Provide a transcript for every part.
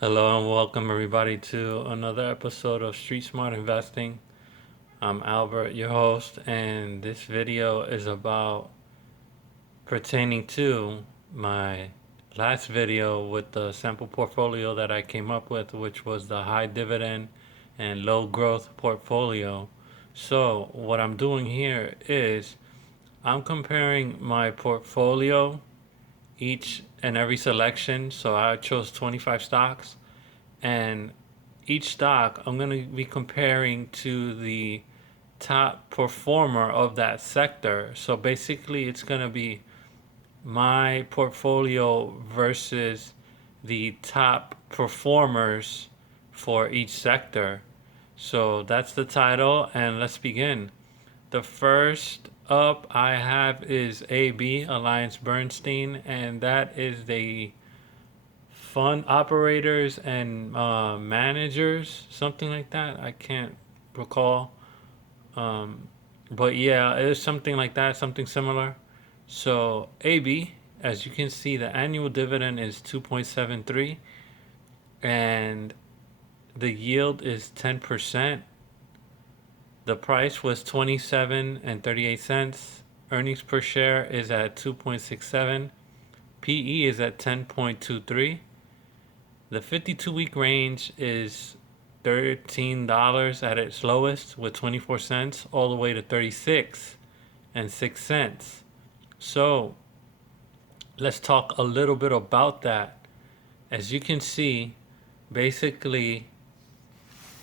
Hello and welcome everybody to another episode of Street Smart Investing. I'm Albert, your host, and this video is about pertaining to my last video with the sample portfolio that I came up with, which was the high dividend and low growth portfolio. So, what I'm doing here is I'm comparing my portfolio, each and every selection. So, I chose 25 stocks, and each stock I'm going to be comparing to the top performer of that sector. So basically, it's going to be my portfolio versus the top performers for each sector. So that's the title, and let's begin. The first up I have is AB, Alliance Bernstein, and that is the fund operators and managers, something like that. I can't recall. Um, but yeah, it is something like that, something similar. So AB, as you can see, the annual dividend is 2.73 and the yield is 10%. The price was 27 and 38 cents. Earnings per share is at 2.67. PE is at 10.23. The 52-week range is $13 at its lowest with 24 cents all the way to 36 and 6 cents. So, let's talk a little bit about that. As you can see, basically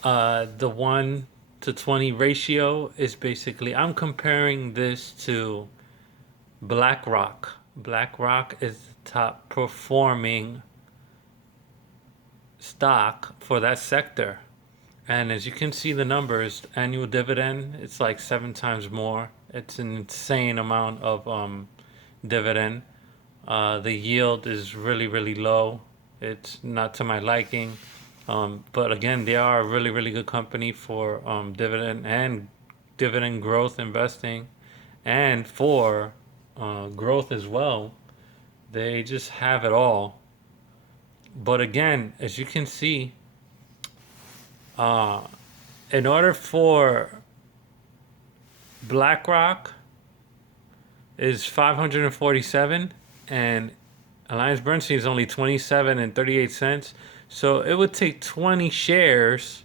the 1 to 20 ratio is basically, I'm comparing this to BlackRock. BlackRock is the top performing stock for that sector. And as you can see, the numbers, annual dividend, it's like 7 times more. It's an insane amount of dividend. The yield is really, really low. It's not to my liking. But again, they are a really, really good company for dividend and dividend growth investing and for growth as well. They just have it all. But again, as you can see, uh, in order for BlackRock is 547 and Alliance Bernstein is only 27 and 38 cents. So it would take 20 shares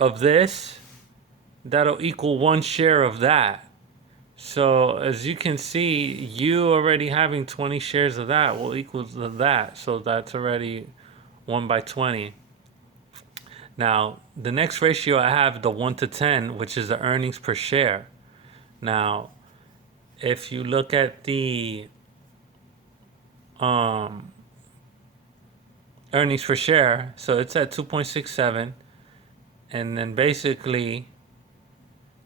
of this that'll equal 1 share of that. So as you can see, you already having 20 shares of that will equal to that. So that's already 1 by 20. Now, the next ratio I have the 1 to 10, which is the earnings per share. Now, if you look at the um, earnings per share, so it's at 2.67, and then basically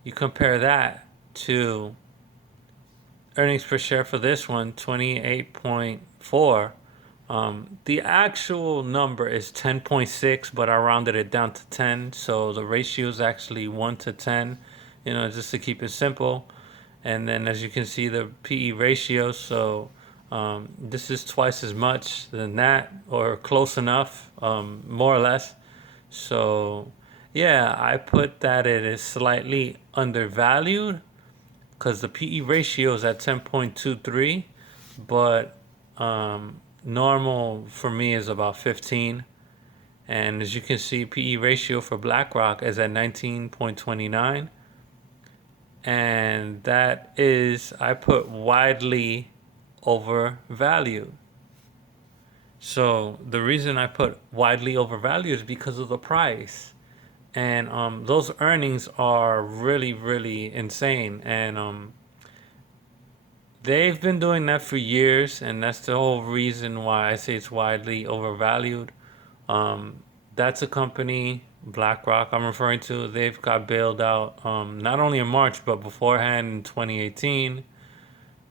you compare that to earnings per share for this one, 28.4. The actual number is 10.6, but I rounded it down to 10, so the ratio is actually 1 to 10, just to keep it simple. And then as you can see, the PE ratio, so this is twice as much than that, or close enough, more or less. So yeah, I put that it is slightly undervalued because the PE ratio is at 10.23, but normal for me is about 15. And as you can see, PE ratio for BlackRock is at 19.29. And that is, I put widely overvalued. So the reason I put widely overvalued is because of the price. And those earnings are really, really insane. And they've been doing that for years. And that's the whole reason why I say it's widely overvalued. That's a company, BlackRock, I'm referring to. They've got bailed out not only in March, but beforehand in 2018,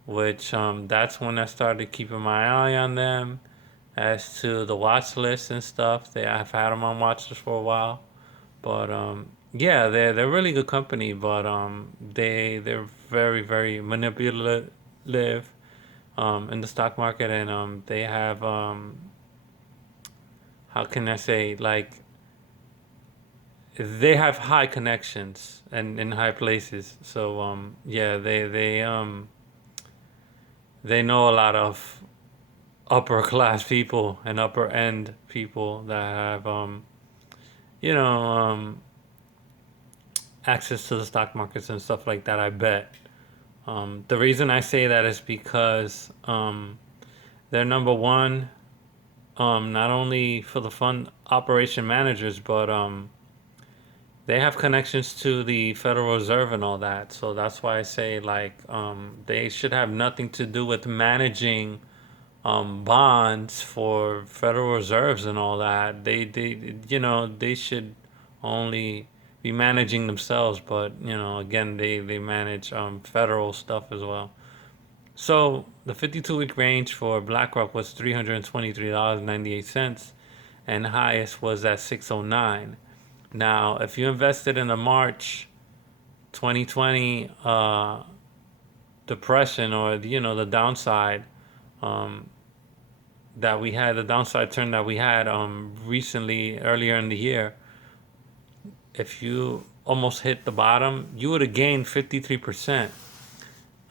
which that's when I started keeping my eye on them as to the watch list and stuff. I've had them on watch list for a while. But yeah, they're a really good company, but they're very, very manipulative in the stock market, and they have how can I say, like, they have high connections and in high places. So yeah, they know a lot of upper class people and upper end people that have you know access to the stock markets and stuff like that. I bet. The reason I say that is because they're number one, not only for the fund operation managers, but they have connections to the Federal Reserve and all that. So that's why I say, like, they should have nothing to do with managing bonds for Federal Reserves and all that. They should only be managing themselves. But again, they manage federal stuff as well. So the 52-week range for BlackRock was $323.98, and the highest was at 609. Now, if you invested in the March 2020 depression, or the downside um, that we had, the downside turn that we had recently earlier in the year, if you almost hit the bottom, you would have gained 53%.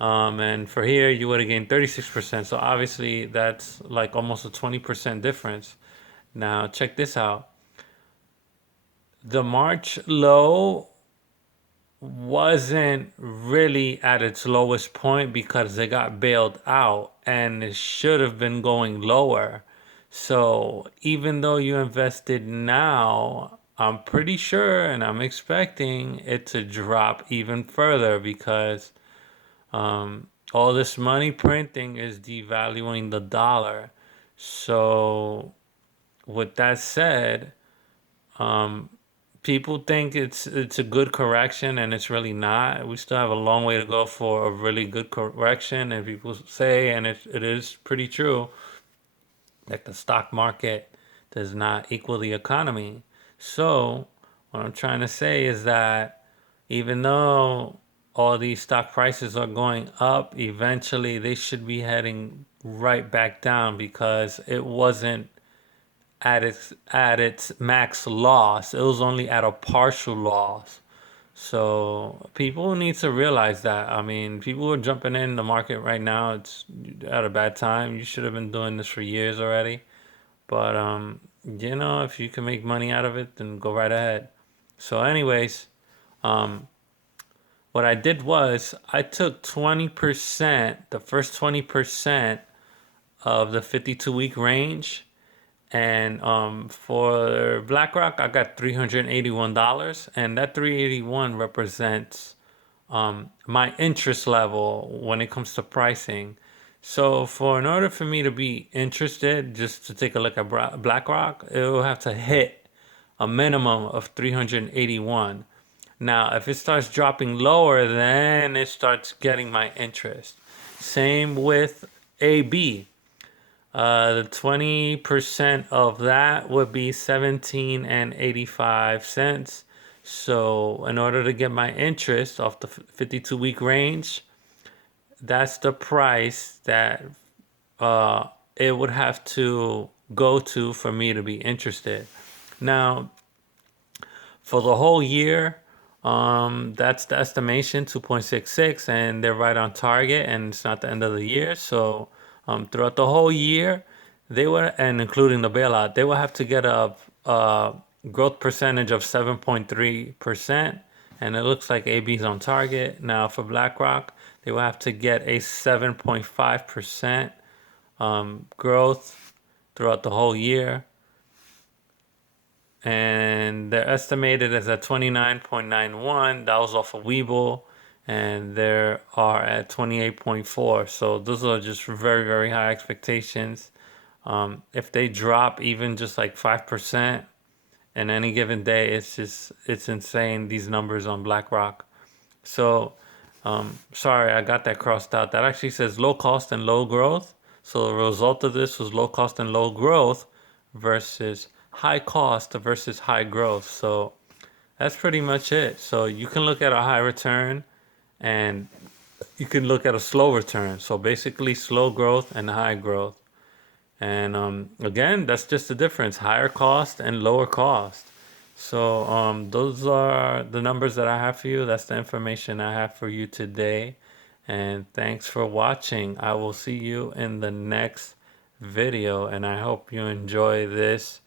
And for here, you would have gained 36%. So obviously, that's like almost a 20% difference. Now, check this out. The March low wasn't really at its lowest point because they got bailed out, and it should have been going lower. So even though you invested now, I'm pretty sure and I'm expecting it to drop even further because all this money printing is devaluing the dollar. So with that said, um, people think it's a good correction, and it's really not. We still have a long way to go for a really good correction, and people say, and it is pretty true, that the stock market does not equal the economy. So what I'm trying to say is that even though all these stock prices are going up, eventually they should be heading right back down because it wasn't at its max loss. It was only at a partial loss. So people need to realize that. I mean, people are jumping in the market right now. It's at a bad time. You should have been doing this for years already. But if you can make money out of it, then go right ahead. So, anyways, um, what I did was I took 20%, the first 20% of the 52-week range, and for BlackRock, I got $381, and that 381 represents my interest level when it comes to pricing. So, in order for me to be interested, just to take a look at BlackRock, it will have to hit a minimum of 381. Now, if it starts dropping lower, then it starts getting my interest. Same with AB. The 20% of that would be 17 and 85 cents. So, in order to get my interest off the 52-week range, that's the price that it would have to go to for me to be interested. Now, for the whole year, that's the estimation, 2.66, and they're right on target, and it's not the end of the year. So throughout the whole year, and including the bailout, they will have to get a growth percentage of 7.3%, and it looks like AB's on target. Now for BlackRock, they will have to get a 7.5% growth throughout the whole year, and they're estimated as at 29.91. That was off of Webull, and they are at 28.4. So those are just very, very high expectations. If they drop even just like 5% in any given day, it's insane, these numbers on BlackRock. So sorry, I got that crossed out. That actually says low cost and low growth. So the result of this was low cost and low growth versus high cost versus high growth. So that's pretty much it. So you can look at a high return, and you can look at a slow return. So basically slow growth and high growth. And again, that's just the difference: higher cost and lower cost. So those are the numbers that I have for you. That's the information I have for you today. And thanks for watching. I will see you in the next video, and I hope you enjoy this